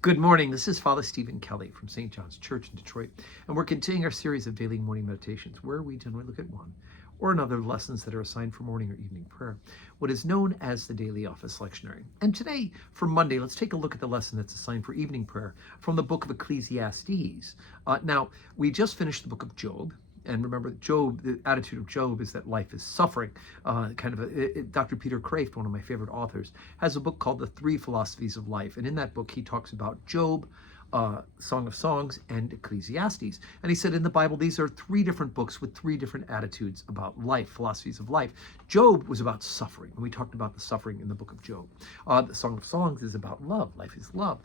Good morning. This is Father Stephen Kelly from St. John's Church in Detroit, and we're continuing our series of daily morning meditations where we generally look at one or another lessons that are assigned for morning or evening prayer, what is known as the daily office lectionary. And today, for Monday, let's take a look at the lesson that's assigned for evening prayer from the book of Ecclesiastes. Now, we just finished the book of Job. And remember, Job, the attitude of Job is that life is suffering. Dr. Peter Kraft, one of my favorite authors, has a book called The Three Philosophies of Life. And in that book, he talks about Job, Song of Songs, and Ecclesiastes. And he said in the Bible, these are three different books with three different attitudes about life, philosophies of life. Job was about suffering, and we talked about the suffering in the book of Job. The Song of Songs is about love. Life is love.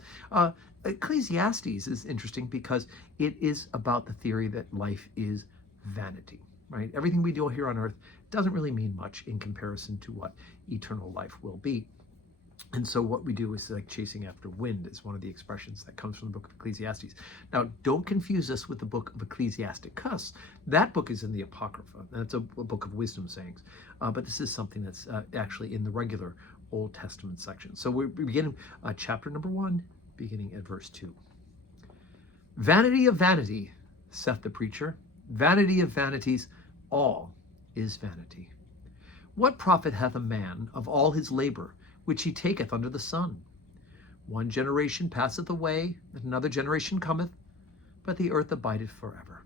Ecclesiastes is interesting because it is about the theory that life is vanity, right? Everything we do here on earth doesn't really mean much in comparison to what eternal life will be. And so what we do is like chasing after wind is one of the expressions that comes from the book of Ecclesiastes. Now, don't confuse us with the book of Ecclesiasticus. That book is in the Apocrypha. That's a book of wisdom sayings. But this is something that's actually in the regular Old Testament section. So we begin chapter number 1, beginning at verse 2. Vanity of vanity, saith the preacher. Vanity of vanities, all is vanity. What profit hath a man of all his labor, which he taketh under the sun? One generation passeth away, and another generation cometh, but the earth abideth forever.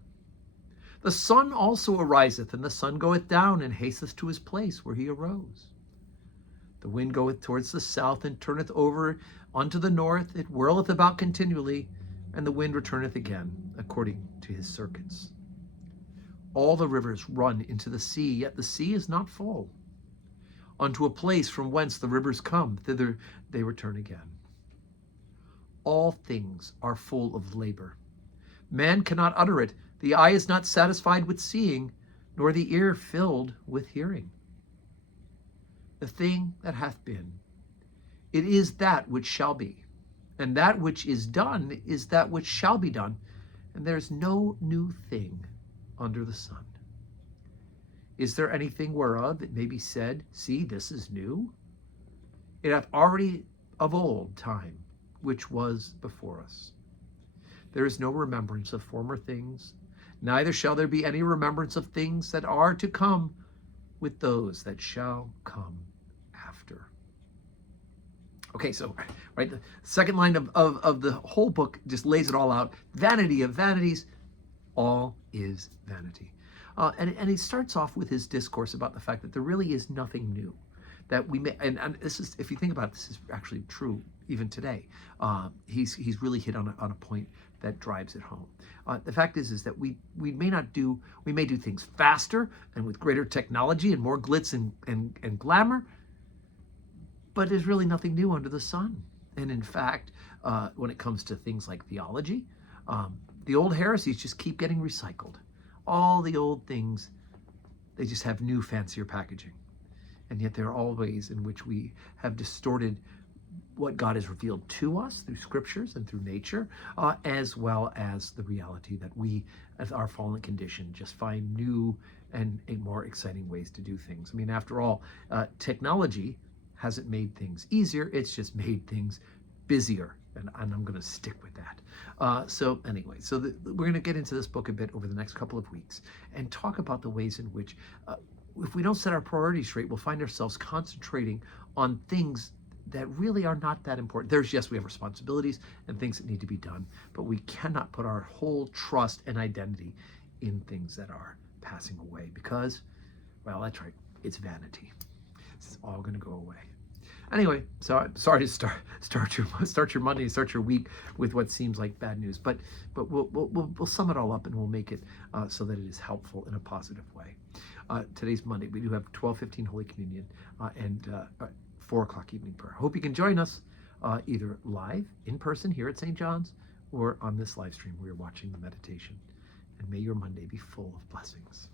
The sun also ariseth, and the sun goeth down, and hasteth to his place where he arose. The wind goeth towards the south, and turneth over unto the north. It whirleth about continually, and the wind returneth again, according to his circuits. All the rivers run into the sea, yet the sea is not full. Unto a place from whence the rivers come, thither they return again. All things are full of labor. Man cannot utter it. The eye is not satisfied with seeing, nor the ear filled with hearing. The thing that hath been, it is that which shall be, and that which is done is that which shall be done, and there is no new thing under the sun. Is there anything whereof it may be said, see, this is new? It hath already of old time, which was before us. There is no remembrance of former things, neither shall there be any remembrance of things that are to come with those that shall come after. Okay, so, right, the second line of the whole book just lays it all out. Vanity of vanities, all is vanity. And he starts off with his discourse about the fact that there really is nothing new. That we may, and this is, if you think about it, this is actually true even today. He's really hit on a point that drives it home. The fact is that we may do things faster and with greater technology and more glitz and glamour, but there's really nothing new under the sun. And in fact, when it comes to things like theology, the old heresies just keep getting recycled. All the old things, they just have new, fancier packaging. And yet there are all ways in which we have distorted what God has revealed to us through scriptures and through nature, as well as the reality that we, as our fallen condition, just find new and more exciting ways to do things. I mean, after all, technology hasn't made things easier, it's just made things busier. And I'm going to stick with that. So anyway, we're going to get into this book a bit over the next couple of weeks and talk about the ways in which, if we don't set our priorities straight, we'll find ourselves concentrating on things that really are not that important. Yes, we have responsibilities and things that need to be done, but we cannot put our whole trust and identity in things that are passing away because, well, that's right, it's vanity. It's all going to go away. Anyway, so I'm sorry to start your Monday, start your week with what seems like bad news, but we'll sum it all up and we'll make it so that it is helpful in a positive way. Today's Monday. We do have 12:15 Holy Communion and 4 o'clock evening prayer. Hope you can join us either live in person here at St. John's or on this live stream where you're watching the meditation. And may your Monday be full of blessings.